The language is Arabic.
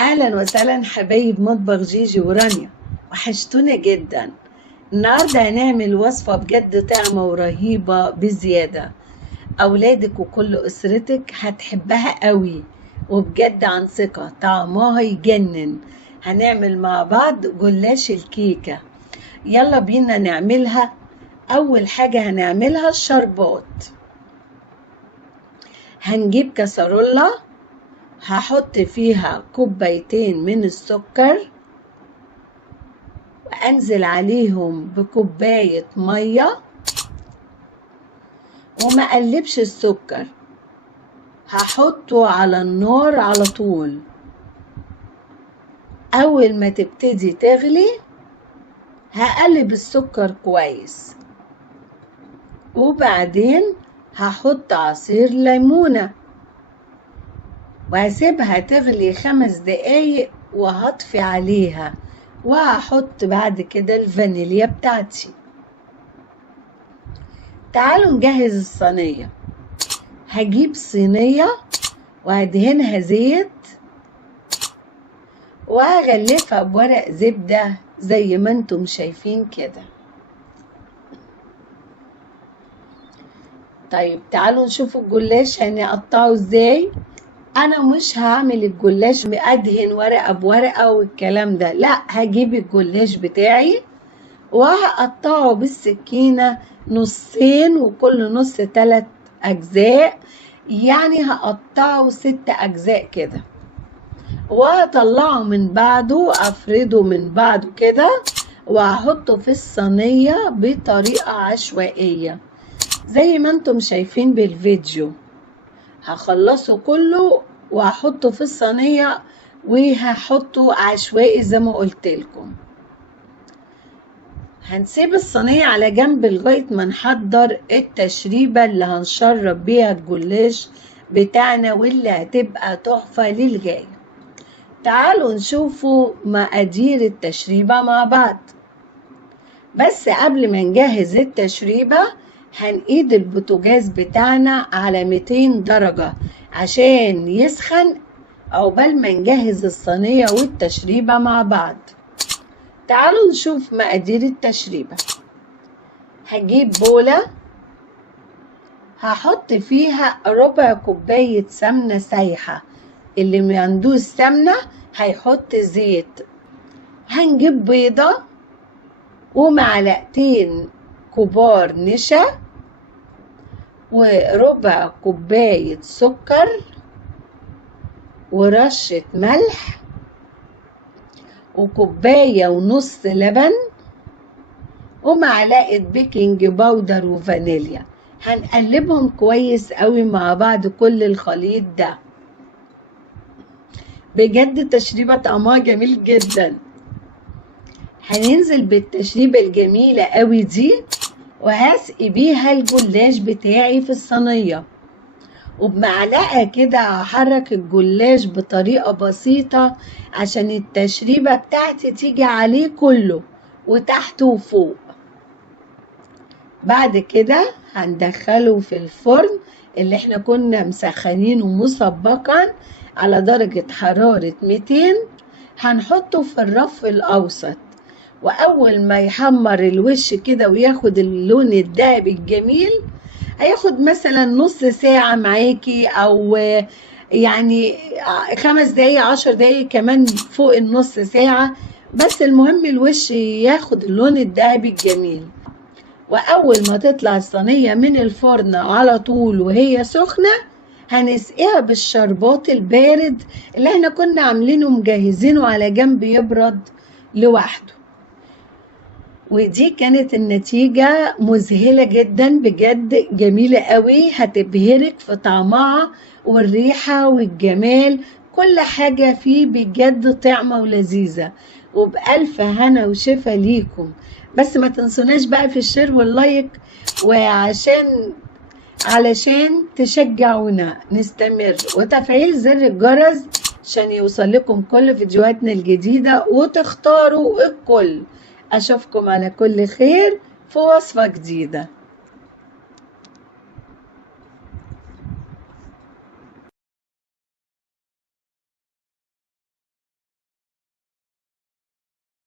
اهلا وسهلا حبايب مطبخ جيجي ورانيا، وحشتونا جدا. النهارده هنعمل وصفه بجد طعمه ورهيبه بزياده. اولادك وكل اسرتك هتحبها قوي، وبجد عن ثقه طعمها يجنن. هنعمل مع بعض جلاش الكيكه. يلا بينا نعملها. اول حاجه هنعملها الشربات. هنجيب كسرولة، هحط فيها كوبايتين من السكر، وانزل عليهم بكوباية مية، وما اقلبش السكر، هحطه على النار على طول. اول ما تبتدي تغلي هقلب السكر كويس، وبعدين هحط عصير ليمونة وهسيبها تغلي 5 دقايق، وهطفي عليها، وهحط بعد كده الفانيليا بتاعتي. تعالوا نجهز الصينية. هجيب صينية وهدهنها زيت، وهغلفها بورق زبدة زي ما انتم شايفين كده. طيب تعالوا نشوف الجلاش هنقطعه ازاي. انا مش هعمل الجلاش ادهن ورقة بورقة والكلام ده، لا، هجيب الجلاش بتاعي وهقطعه بالسكينة نصين، وكل نص 3 أجزاء، يعني هقطعه 6 أجزاء كده، وهطلعه من بعده، أفرده من بعده كده، وهحطه في الصينية بطريقة عشوائية زي ما انتم شايفين بالفيديو. هخلصه كله وهحطه في الصينية، وهحطه عشوائي زي ما قلت لكم. هنسيب الصينية على جنب لغاية ما نحضر التشريبة اللي هنشرب بيها الجلاش بتاعنا، واللي هتبقى تحفة للغاية. تعالوا نشوفوا مقادير التشريبة مع بعض. بس قبل ما نجهز التشريبة هنقيد البوتاجاز بتاعنا على 200 درجة عشان يسخن، عقبال ما نجهز الصينية والتشريبة مع بعض. تعالوا نشوف مقادير التشريبة. هجيب بولة، هحط فيها ربع كوباية سمنة سايحة، اللي ما عندوش سمنة هيحط زيت. هنجيب بيضة ومعلقتين كبار نشا، وربع كوباية سكر، ورشة ملح، وكوباية ونص لبن، ومعلقة بيكنج باودر وفانيليا. هنقلبهم كويس قوي مع بعض كل الخليط ده. بجد تشريبة طعمها جميل جدا. هننزل بالتشريبة الجميلة قوي دي، وهسقي بيها الجلاش بتاعي في الصينية، وبمعلقة كده هحرك الجلاش بطريقة بسيطة عشان التشريبة بتاعتي تيجي عليه كله وتحت وفوق. بعد كده هندخله في الفرن اللي احنا كنا مسخنينه مسبقا على درجة حرارة 200. هنحطه في الرف الأوسط، وأول ما يحمر الوش كده وياخد اللون الذهبي الجميل، هياخد مثلا نص ساعة معاكي، أو يعني 5 دقايق 10 دقايق كمان فوق النص ساعة، بس المهم الوش ياخد اللون الذهبي الجميل. وأول ما تطلع الصينية من الفرن على طول وهي سخنة، هنسقيها بالشربات البارد اللي احنا كنا عاملينه مجهزينه على جنب يبرد لوحده. ودي كانت النتيجة مذهلة جدا، بجد جميلة قوي، هتبهرك في طعمها والريحة والجمال، كل حاجة فيه بجد طعمة ولذيذة. وبألف هنا وشفا ليكم. بس ما تنسوناش بقى في الشير واللايك، علشان تشجعونا نستمر، وتفعيل زر الجرس عشان يوصل لكم كل فيديوهاتنا الجديدة، وتختاروا الكل. أشوفكم على كل خير في وصفة جديدة.